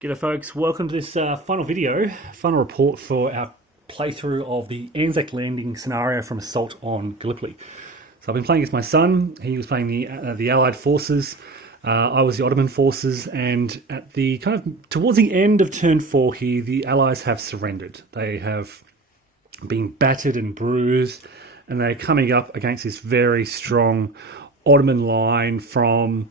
G'day folks, welcome to this final report for our playthrough of the Anzac landing scenario from Assault on Gallipoli. So I've been playing against my son, he was playing the Allied forces, I was the Ottoman forces, and at the towards the end of turn 4 here, the Allies have surrendered. They have been battered and bruised, and they're coming up against this very strong Ottoman line from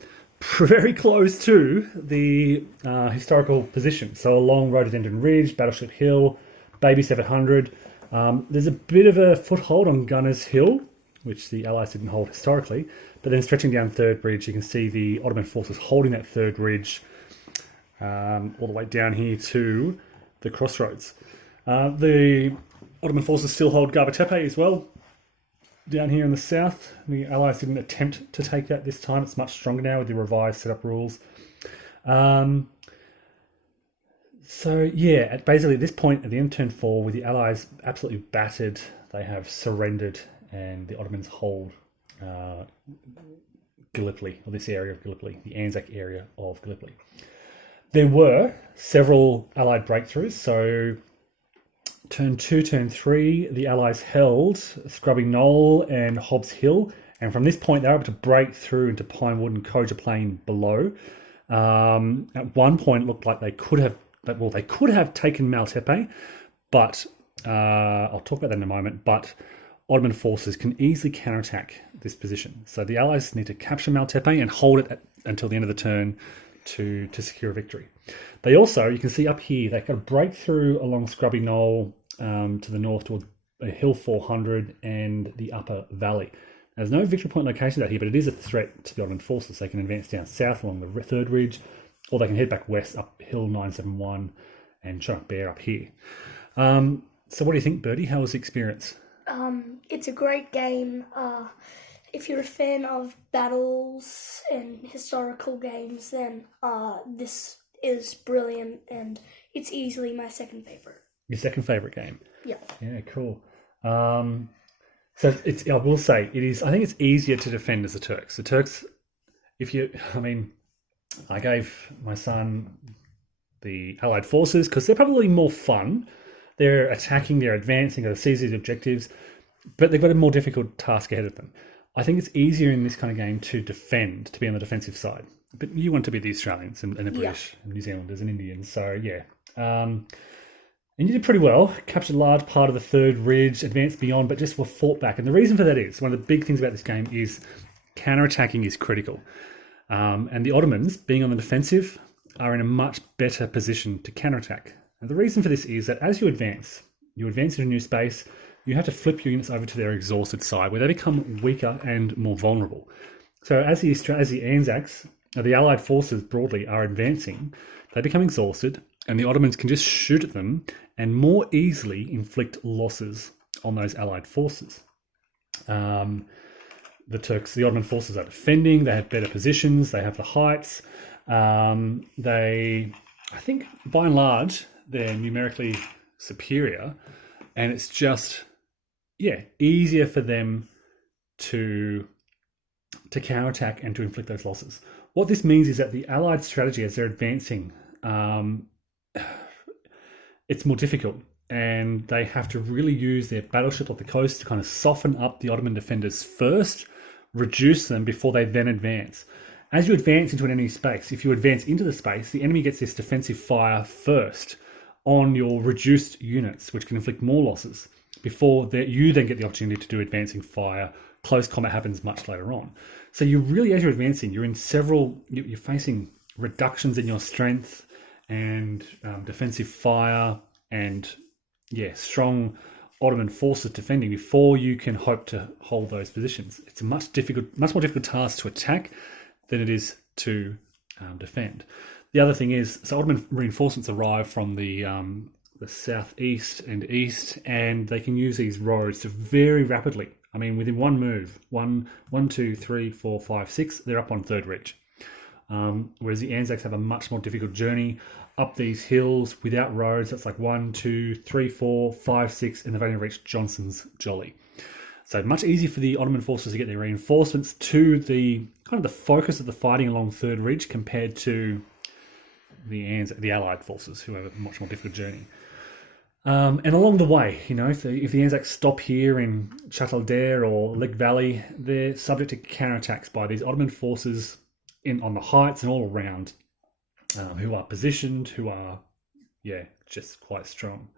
very close to the historical position. So along Rhododendron Ridge, Battleship Hill, Baby 700. There's a bit of a foothold on Gunners Hill, which the Allies didn't hold historically. But then stretching down Third Ridge, you can see the Ottoman forces holding that Third Ridge all the way down here to the crossroads. The Ottoman forces still hold Gaba Tepe as well. Down here in the south, the Allies didn't attempt to take that this time. It's much stronger now with the revised setup rules. So yeah, basically at this point, at the end of turn 4, with the Allies absolutely battered, they have surrendered, and the Ottomans hold Gallipoli, or this area of Gallipoli, the Anzac area of Gallipoli. There were several Allied breakthroughs, so turn 2, turn 3, the Allies held Scrubby Knoll and Hobbs Hill, and from this point they were able to break through into Pinewood and Koja Plain below. At one point it looked like they could have taken Maltepe, but I'll talk about that in a moment, but Ottoman forces can easily counterattack this position. So the Allies need to capture Maltepe and hold it until the end of the turn to secure a victory. They also, you can see up here, they can break through along Scrubby Knoll to the north towards Hill 400 and the Upper Valley. There's no victory point locations out here, but it is a threat to the Ottoman forces. They can advance down south along the Third Ridge, or they can head back west up Hill 971 and Chinook Bear up here. So what do you think, Bertie? How was the experience? It's a great game. If you're a fan of battles and historical games, then this is brilliant, and it's easily my second favorite. Your second favorite game? Yeah. Yeah, cool. So I will say it is. I think it's easier to defend as the Turks. The Turks, I gave my son the Allied forces because they're probably more fun. They're attacking, they're advancing, they're seizing objectives, but they've got a more difficult task ahead of them. I think it's easier in this kind of game to defend, to be on the defensive side. But you want to be the Australians and the British and New Zealanders and Indians. So, yeah. And you did pretty well. Captured a large part of the Third Ridge, advanced beyond, but just were fought back. And the reason for that is, one of the big things about this game is counter-attacking is critical. And the Ottomans, being on the defensive, are in a much better position to counterattack. And the reason for this is that as you advance into a new space, you have to flip your units over to their exhausted side, where they become weaker and more vulnerable. So as the Anzacs, the Allied forces broadly, are advancing, they become exhausted, and the Ottomans can just shoot at them and more easily inflict losses on those Allied forces. The Ottoman forces are defending, they have better positions, they have the heights. I think by and large, they're numerically superior, and it's just, easier for them to counterattack and to inflict those losses. What this means is that the Allied strategy as they're advancing, it's more difficult, and they have to really use their battleship off the coast to kind of soften up the Ottoman defenders first, reduce them before they then advance. As you advance into an enemy space, if you advance into the space, the enemy gets this defensive fire first on your reduced units, which can inflict more losses before you then get the opportunity to do advancing fire. Close combat happens much later on. So you really, as you're advancing, you're facing reductions in your strength and defensive fire and, strong Ottoman forces defending before you can hope to hold those positions. It's a much more difficult task to attack than it is to defend. The other thing is, so Ottoman reinforcements arrive from the southeast and east, and they can use these roads to very rapidly, within one move, 1, 2, 3, 4, 5, 6, they're up on Third Ridge. Whereas the Anzacs have a much more difficult journey up these hills without roads. That's like 1, 2, 3, 4, 5, 6, and they've only reached Johnson's Jolly. So much easier for the Ottoman forces to get their reinforcements to the focus of the fighting along Third Ridge compared to the Allied forces, who have a much more difficult journey. And along the way, if the Anzacs stop here in Château or Lek Valley, they're subject to counterattacks by these Ottoman forces on the heights and all around, who are positioned, who are, just quite strong.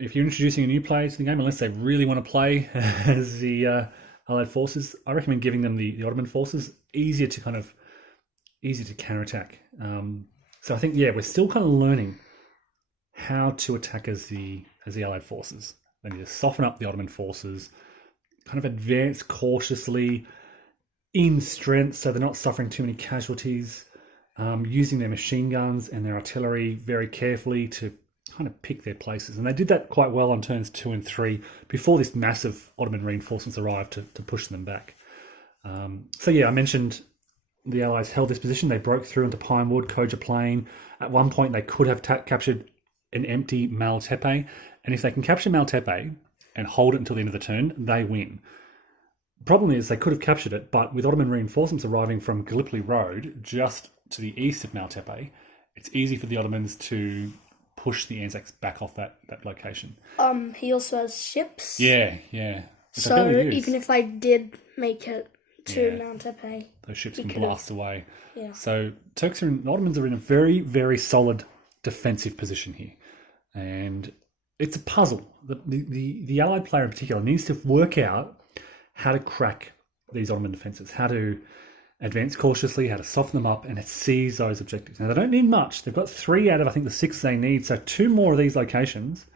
If you're introducing a new player to the game, unless they really want to play as the Allied forces, I recommend giving them the Ottoman forces. Easier to counterattack. So I think we're still kind of learning how to attack as the Allied forces. They need to soften up the Ottoman forces, kind of advance cautiously in strength, so they're not suffering too many casualties. Using their machine guns and their artillery very carefully to kind of pick their places. And they did that quite well on turns 2 and 3 before this massive Ottoman reinforcements arrived to push them back. I mentioned the Allies held this position. They broke through into Pinewood, Koja Plain. At one point, they could have captured an empty Maltepe. And if they can capture Maltepe and hold it until the end of the turn, they win. Problem is, they could have captured it, but with Ottoman reinforcements arriving from Gallipoli Road, just to the east of Maltepe, it's easy for the Ottomans to push the Anzacs back off that location. He also has ships. Yeah. So even if I did make it to Maltepe, those ships can blast away. Yeah. So Ottomans are in a very, very solid defensive position here. And it's a puzzle. The Allied player in particular needs to work out how to crack these Ottoman defences, how to advance cautiously, how to soften them up, and seize those objectives. Now, they don't need much. They've got 3 out of, I think, the 6 they need, so 2 more of these locations,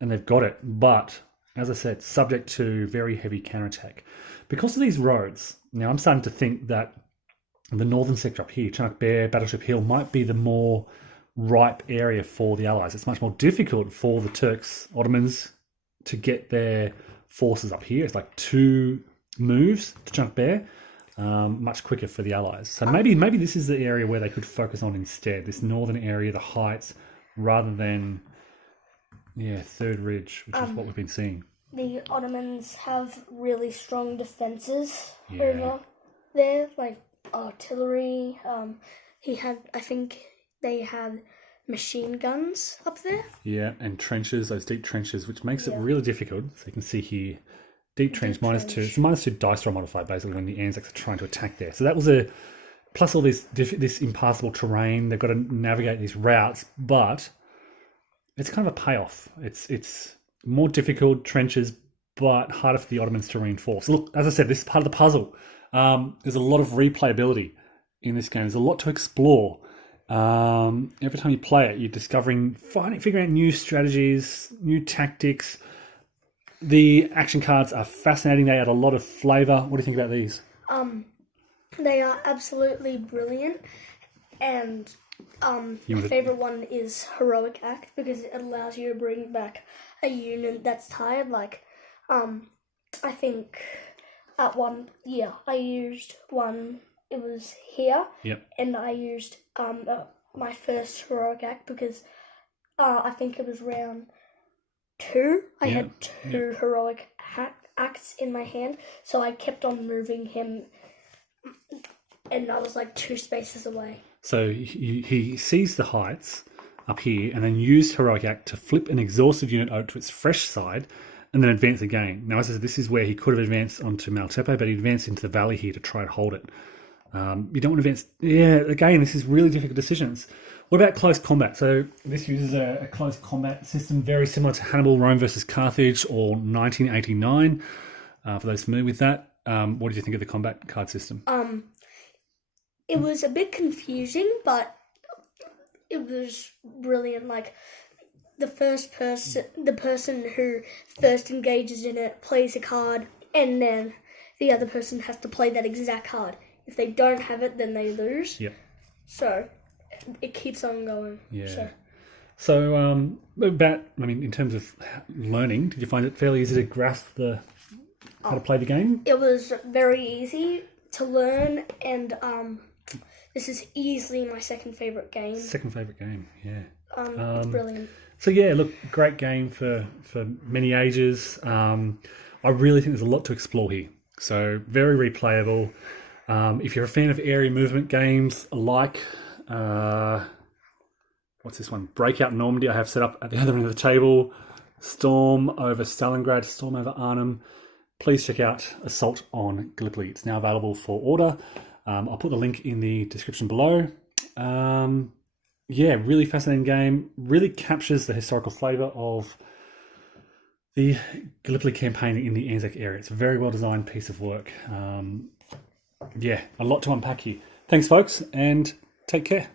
and they've got it. But, as I said, subject to very heavy counterattack. Because of these roads, now I'm starting to think that the northern sector up here, Chunuk Bair, Battleship Hill, might be the more ripe area for the Allies. It's much more difficult for the Turks, Ottomans, to get their forces up here. It's like 2 moves to Chunuk Bair. Much quicker for the Allies. So maybe this is the area where they could focus on instead, this northern area, the heights, rather than Third Ridge, which is what we've been seeing. The Ottomans have really strong defences over there, like artillery. I think they had machine guns up there. Yeah, and trenches, those deep trenches, which makes it really difficult. So you can see here, deep trench, -2. It's a -2 dice roll modifier, basically, when the Anzacs are trying to attack there. So that was plus all this impassable terrain. They've got to navigate these routes, but it's kind of a payoff. It's more difficult trenches, but harder for the Ottomans to reinforce. Look, as I said, this is part of the puzzle. There's a lot of replayability in this game. There's a lot to explore. Every time you play it, you're figuring out new strategies, new tactics. The action cards are fascinating. They add a lot of flavour. What do you think about these? They are absolutely brilliant. And my favourite one is Heroic Act, because it allows you to bring back a unit that's tired. Like, I think at one, I used one, it was here. Yep. And I used my first Heroic Act because I think it was round 2. I had 2 Heroic Acts in my hand, so I kept on moving him, and I was like 2 spaces away. So he sees the heights up here and then used Heroic Act to flip an exhaustive unit over to its fresh side and then advance again. Now, as I said, this is where he could have advanced onto Maltepe, but he advanced into the valley here to try and hold it. You don't want to advance... again, this is really difficult decisions. What about close combat? So this uses a close combat system very similar to Hannibal, Rome versus Carthage, or 1989. For those familiar with that, what did you think of the combat card system? It was a bit confusing, but it was brilliant. Like, the person who first engages in it plays a card, and then the other person has to play that exact card. If they don't have it, then they lose. Yep. So it keeps on going. Yeah. So in terms of learning, did you find it fairly easy to grasp how to play the game? It was very easy to learn, and this is easily my second favourite game. Yeah. It's brilliant. So great game for many ages. I really think there's a lot to explore here. So very replayable. If you're a fan of area movement games like, what's this one? Breakout Normandy, I have set up at the other end of the table. Storm over Stalingrad, Storm over Arnhem. Please check out Assault on Gallipoli. It's now available for order. I'll put the link in the description below. Yeah, really fascinating game. Really captures the historical flavour of the Gallipoli campaign in the Anzac area. It's a very well designed piece of work. Yeah, a lot to unpack here. Thanks, folks, and take care.